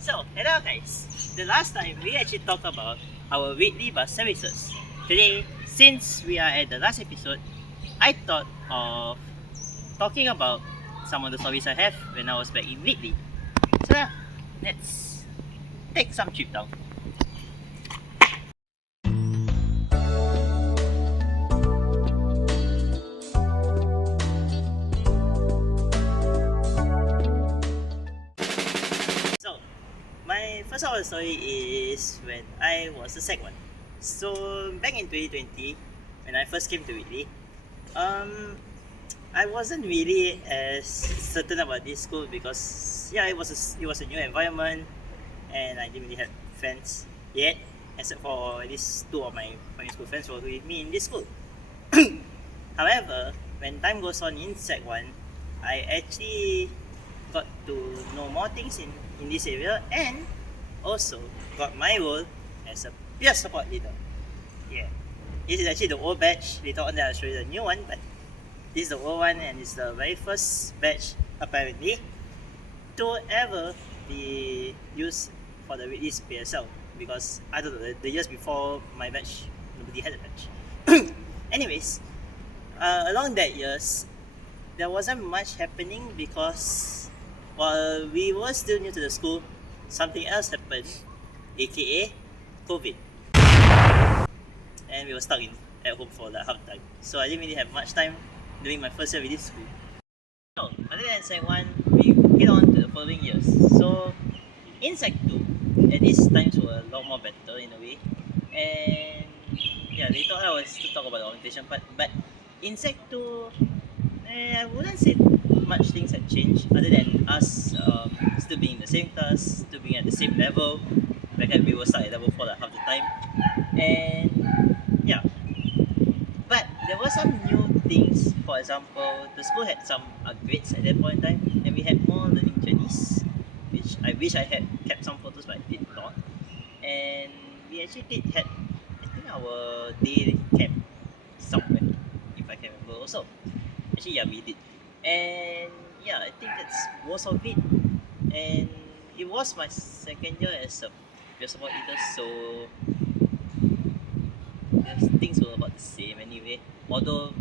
So, hello guys. The last time we actually talked about our weekly bus services. Today, since we are at the last episode, I thought of talking about some of the stories I have when I was back in Whitley. So, let's take some trip down. So, my first of all story is when I was a sec 1. So, back in 2020, when I first came to Whitley, um, I wasn't really as certain about this school because it was a new environment and I didn't really have friends yet, except for at least two of my primary school friends who were with me in this school. However, when time goes on in sec 1, I actually got to know more things in this area and also got my role as a peer support leader. Yeah. This is actually the old batch. Later on I'll show you the new one, but this is the old one and it's the very first batch apparently to ever be used for the release PSL, because I don't know, the years before my batch nobody had a batch. Anyways, along that years there wasn't much happening because while we were still new to the school, something else happened, aka COVID, and we were stuck at home for like half the time. So I didn't really have much time during my first year with this school. So other than sec 1, we hit on to the following years. So in sec 2, at least times were a lot more better in a way. And yeah, later on I was to talk about the orientation part. But in sec 2, I wouldn't say much things had changed other than us still being in the same class, still being at the same level. Back then we were stuck at level 4 like half the time. And yeah, but there were some new things. For example, the school had some upgrades at that point in time, and we had more learning journeys, which I wish I had kept some photos, but I did not. And we actually did had, I think, our day camp somewhere, if I can remember. Also, actually, yeah, we did. And yeah, I think that's most of it. And it was my second year as a peer support leader, so things were about the same anyway. Although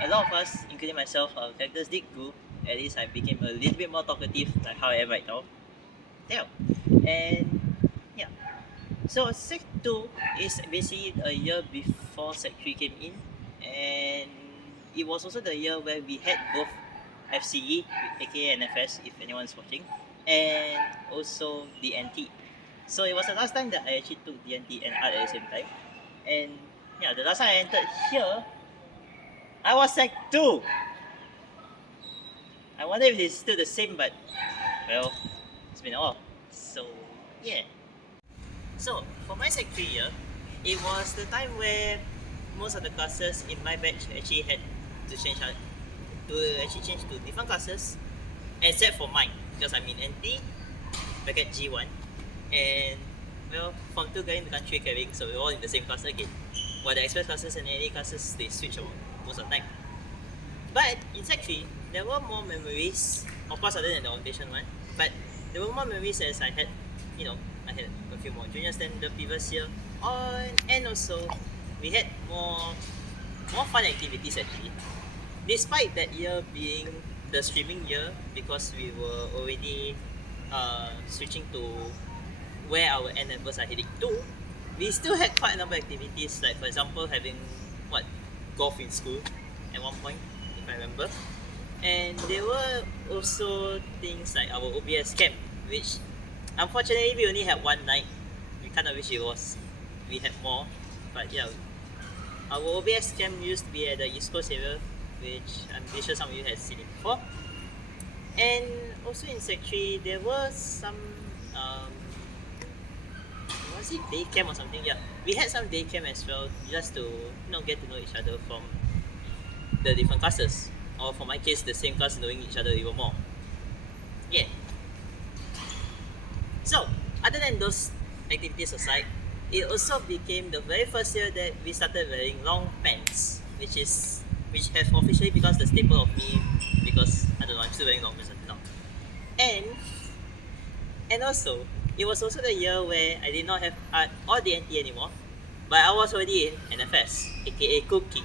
a lot of us, including myself, our characters did grow. At least I became a little bit more talkative, like how I am right now. Yeah. And yeah. So Sec 2 is basically a year before Sec 3 came in, and it was also the year where we had both FCE, aka NFS, if anyone's watching, and also DNT. So it was the last time that I actually took DNT and art at the same time. And yeah, the last time I entered here, I was Sec 2. I wonder if it's still the same, but well, it's been a while. So yeah. So for my Sec 3 year, it was the time where most of the classes in my batch actually had to change to different classes, except for mine, because I'm in NT, back at G1, and well, Form 2 guy in the country carrying, so we're all in the same class again. While the express classes and NA classes, they switch around most of the time. But in Sec 3, there were more memories, of course other than the orientation one, but there were more memories as I had, I had a few more juniors than the previous year, and also we had more fun activities actually. Despite that year being the streaming year, because we were already switching to where our N levels are heading to, we still had quite a number of activities, like for example having golf in school at one point, if I remember. And there were also things like our OBS camp, which unfortunately we only had one night. We kind of wish we had more, but yeah, our OBS camp used to be at the East Coast area, which I'm pretty sure some of you have seen it before. And also in Sec 3, there was some was it day camp or something? Yeah, we had some day camp as well, just to get to know each other from the different classes, or for my case, the same class knowing each other even more. Yeah. So, other than those activities aside, it also became the very first year that we started wearing long pants, which have officially become the staple of me, because I don't know, I'm still wearing long pants until now. And And also, it was also the year where I did not have art or DNT anymore, but I was already in NFS, aka cooking.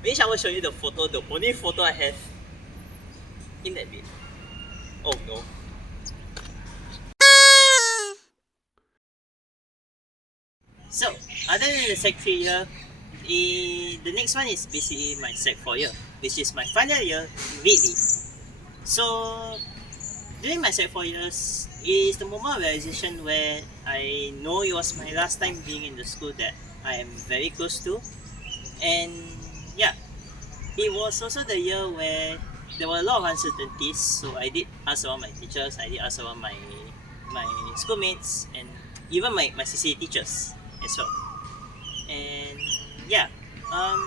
Which I will show you the photo, the only photo I have in that bit. Oh no. So, other than the Sec 3 year, the next one is basically my Sec 4 year, which is my final year in Whitley. So, during my Sec 4 years, is the moment of realization where I know it was my last time being in the school that I am very close to. And yeah, it was also the year where there were a lot of uncertainties. So I did ask around my teachers, I did ask around my schoolmates, and even my CCA teachers as well. And yeah, um,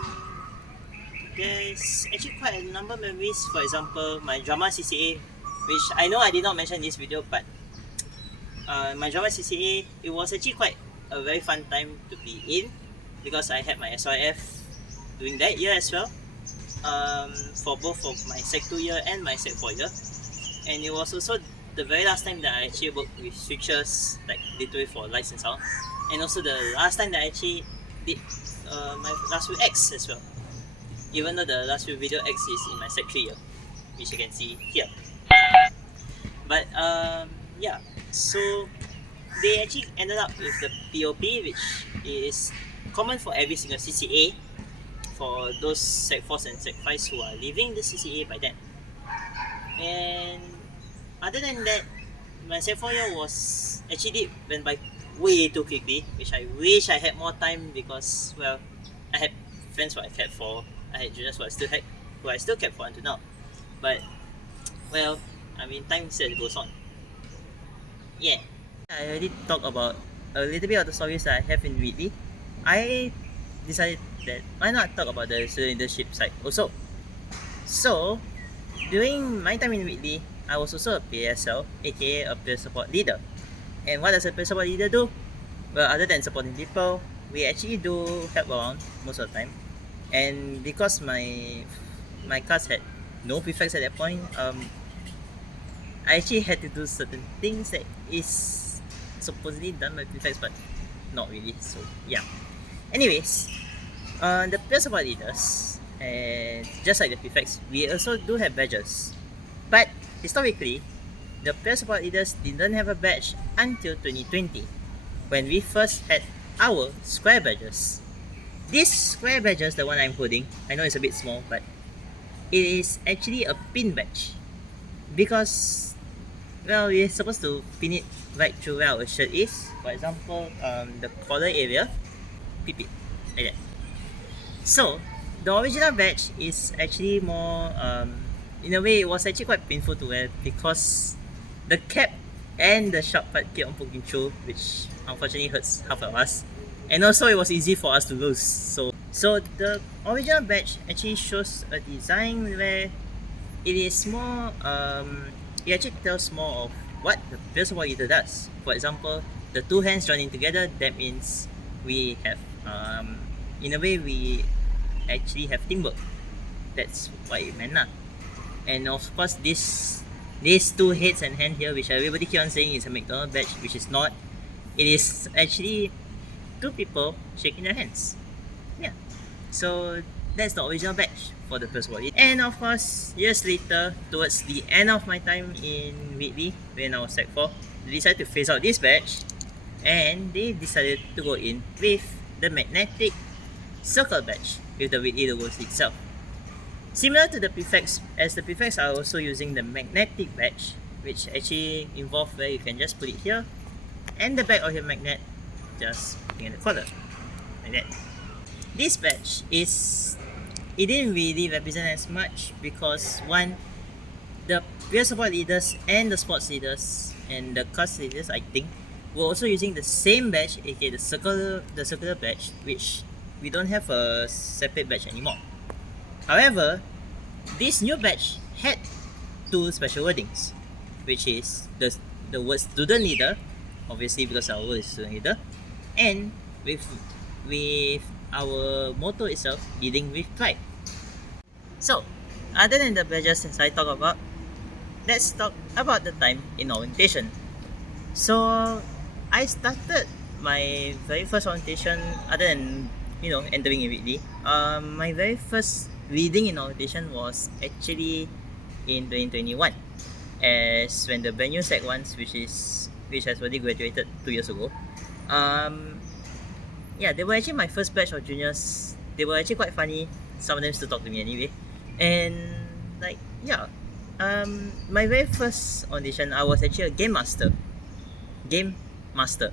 there's actually quite a number of memories. For example, my drama CCA, which I know I did not mention in this video, but my drama CCA, it was actually quite a very fun time to be in because I had my SYF doing that year as well, for both of my Sec 2 year and my Sec 4 year. And it was also the very last time that I actually worked with switches, like literally for lights and sound. And also the last time that I actually did my last few X as well. Even though the last few video X is in my Sec 3 year, which you can see here. But yeah, so they actually ended up with the POP, which is common for every single CCA for those Sec 4s and Sec 5s who are leaving the CCA by then. And other than that, my Sec 4 year was actually went by way too quickly, which I wish I had more time because, well, I had friends who I cared for, I had juniors who I still kept for until now. But, well, I mean, time still goes on. Yeah. I already talked about a little bit of the stories that I have in Whitley. I decided that why not talk about the student leadership side also. So, during my time in Whitley, I was also a PSL, aka a peer support leader. And what does a peer support leader do? Well, other than supporting people, we actually do help around most of the time. And because my class had no prefects at that point, I actually had to do certain things that is supposedly done by prefects, but not really. So yeah. Anyways, the peer support leaders, and just like the prefects, we also do have badges. But historically, the peer support leaders didn't have a badge until 2020, when we first had our square badges. This square badges, the one I'm holding, I know it's a bit small, but it is actually a pin badge. Because, well, we're supposed to pin it right through where our shirt is. For example, the collar area, pip it, like that. So, the original badge is actually more, in a way, it was actually quite painful to wear because the cap and the sharp part kept on poking through, which unfortunately hurts half of us. And also, it was easy for us to lose. So the original badge actually shows a design where it is more, it actually tells more of what the peer support leader does. For example, the two hands joining together, that means we have, in a way, we actually have teamwork. That's what it meant lah. And of course, these two heads and hand here, which everybody keep on saying is a McDonald's badge, which is not. It is actually two people shaking their hands. Yeah. So that's the original badge for the first body. And of course, years later, towards the end of my time in Whitley, when I was Sec 4, they decided to phase out this badge and they decided to go in with the magnetic circle badge with the Whitley logo itself. Similar to the prefects, as the prefects are also using the magnetic badge, which actually involve where you can just put it here and the back of your magnet just in the collar, like that. This badge it didn't really represent as much because one, the peer support leaders and the sports leaders and the class leaders, I think, were also using the same badge, aka the circular badge, which we don't have a separate badge anymore. However, this new badge had two special wordings, which is the word student leader, obviously because our word is student leader, and with our motto itself, leading with pride. So, other than the badges as I talk about, let's talk about the time in orientation. So I started my very first orientation other than entering in Whitley. My very first reading in orientation was actually in 2021, as when the brand new Sec ones, which has already graduated 2 years ago. Um, yeah, they were actually my first batch of juniors. They were actually quite funny. Some of them still talk to me anyway, and like yeah, my very first audition, I was actually a game master. Game master.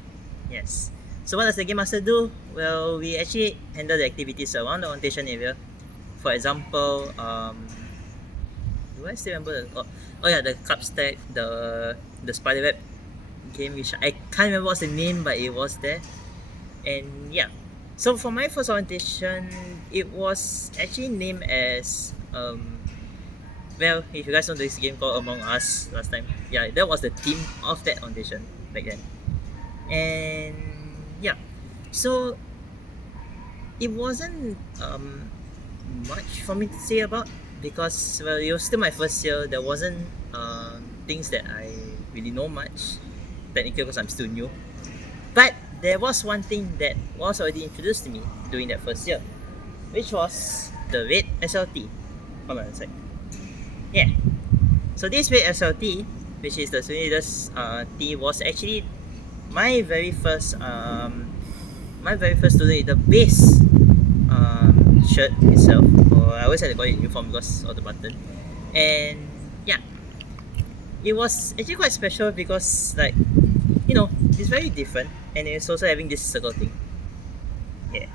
Yes. So what does the game master do? Well, we actually handle the activities around the orientation area. For example, do I still remember? Oh yeah, the cup stack, the spider web game, which I can't remember what's the name, but it was there. And yeah, so for my first orientation, it was actually named as well, if you guys know this game called Among Us last time, yeah, that was the theme of that orientation back then. And yeah, so it wasn't much for me to say about, because well, it was still my first year. There wasn't things that I really know much technically, because I'm still new. But there was one thing that was already introduced to me during that first year, which was the red SLT. Hold on a sec. Yeah. So this red SLT, which is the student leaders T, was actually my very first student leader base shirt itself. Or I always had to call it uniform because of the button. And yeah, it was actually quite special because it's very different, and it's also having this circle thing. Yeah.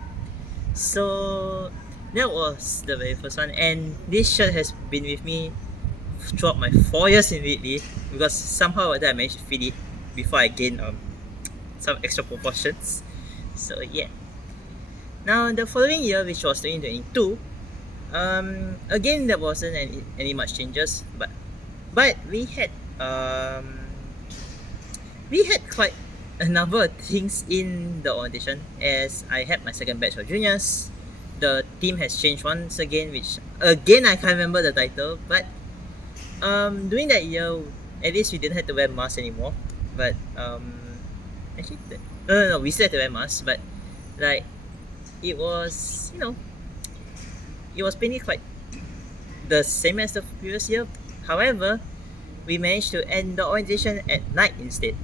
So that was the very first one, and this shirt has been with me throughout my 4 years in Whitley, because somehow I managed to fit it before I gained some extra proportions. So yeah. Now the following year, which was 2022, again there wasn't any much changes, but we had quite a number of things in the orientation, as I had my second batch of juniors. The team has changed once again, which again I can't remember the title, but during that year, at least we didn't have to wear masks anymore. But actually, no, we still had to wear masks, but like it was it was pretty quite the same as the previous year. However, we managed to end the orientation at night instead.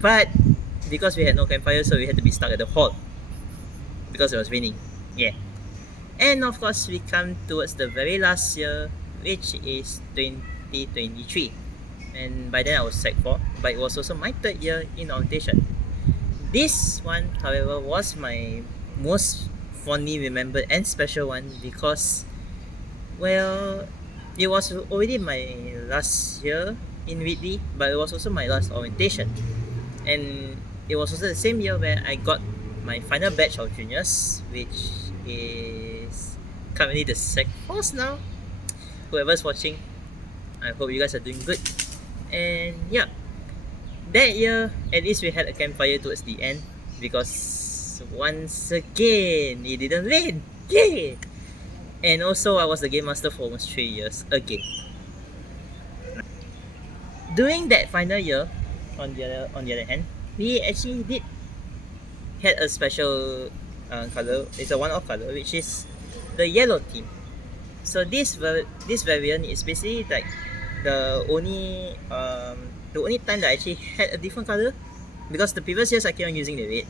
But because we had no campfire, so we had to be stuck at the hall because it was raining. Yeah. And of course, we come towards the very last year, which is 2023. And by then I was Sec 4, but it was also my third year in orientation. This one, however, was my most fondly remembered and special one, because, well, it was already my last year in Whitley, but it was also my last orientation. And it was also the same year where I got my final batch of juniors, which is currently the Sec 4s now. Whoever's watching, I hope you guys are doing good. And yeah, that year at least we had a campfire towards the end, because once again it didn't rain. Yay! And also I was the game master for almost 3 years again. During that final year, on the other hand, we actually did had a special color. It's a one-off color, which is the yellow theme. So this variant is basically like the only time that I actually had a different color, because the previous years I kept on using the red.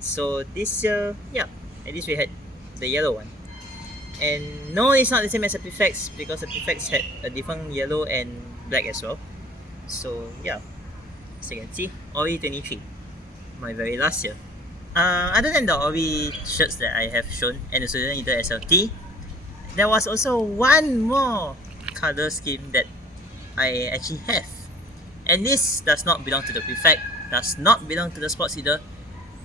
So this year, yeah, at least we had the yellow one. And no, it's not the same as the prefects, because the prefects had a different yellow and black as well. So yeah, as you can see, Ori 23, my very last year. Other than the Ori shirts that I have shown and the student leader SLT, there was also one more color scheme that I actually have. And this does not belong to the prefect, does not belong to the sports leader,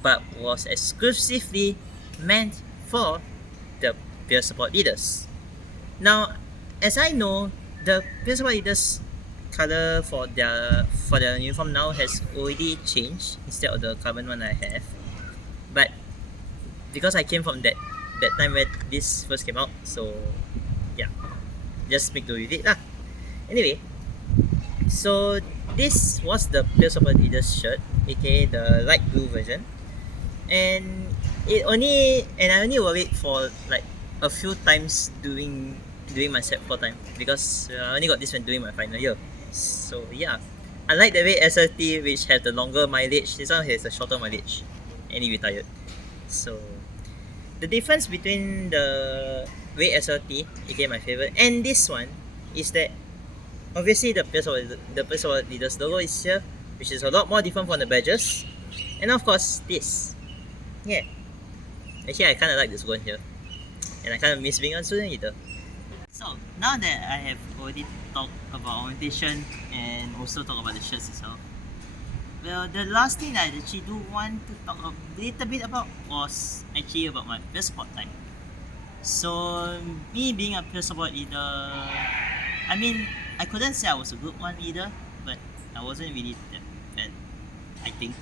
but was exclusively meant for the peer support leaders. Now, as I know, the peer support leaders color for their uniform now has already changed instead of the current one I have. But because I came from that time where this first came out, so yeah, just make do with it lah. Anyway, so this was the Pillars of Adidas shirt, aka the light blue version, and I only wore it for like a few times during my set 4 time because I only got this one during my final year. So yeah, unlike the red SLT which had the longer mileage, this one has a shorter mileage, and it retired. So the difference between the red SLT, aka my favorite, and this one is that obviously the Pillars of Adidas logo is here, which is a lot more different from the badges, and of course this. Yeah, actually I kind of like this one here, and I kind of miss being a student leader. So now that I have already talked about orientation and also talked about the shirts itself, well, the last thing that I actually do want to talk a little bit about was actually about my peer support time. So me being a peer support leader, I mean, I couldn't say I was a good one either, but I wasn't really that bad, I think.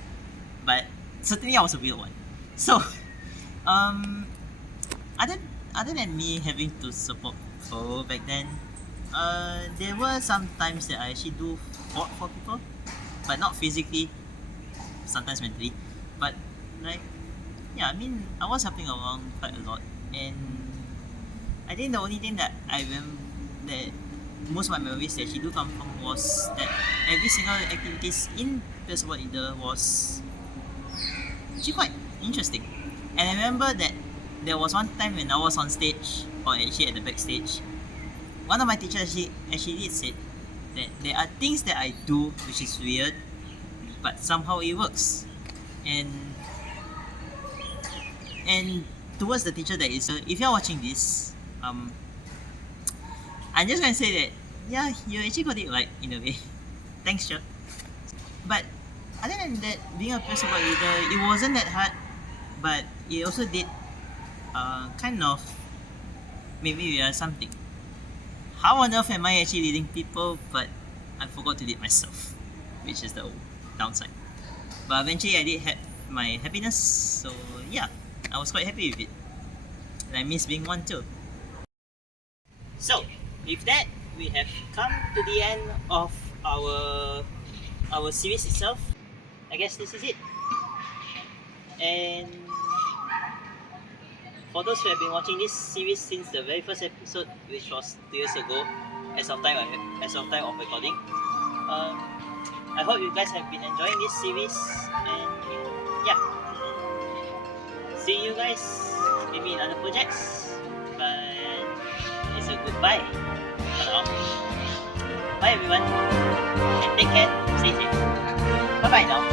But certainly I was a weird one. So, um, other other than me having to support people back then, there were some times that I actually do fought for people, but not physically, sometimes mentally. But like, yeah, I mean, I was helping around quite a lot, and I think the only thing that I remember that most of my memories that actually do come from was that every single activities in Peer Support Leader was actually quite interesting. And I remember that there was one time when I was on stage, or actually at the backstage, one of my teachers actually said that there are things that I do which is weird, but somehow it works. And towards the teacher that is, if you're watching this, I'm just gonna say that yeah, you actually got it right in a way. Thanks, Chuck. But other than that, being a peer support leader, it wasn't that hard, but it also did kind of made me realize something. How on earth am I actually leading people, but I forgot to lead myself, which is the downside. But eventually, I did have my happiness, so yeah, I was quite happy with it, and I miss being one too. So, with that, we have come to the end of our series itself. I guess this is it. And for those who have been watching this series since the very first episode, which was 2 years ago, as of time of recording, I hope you guys have been enjoying this series. And yeah, see you guys maybe in other projects. But it's a goodbye for now. Bye everyone, and take care, stay safe. Bye bye now.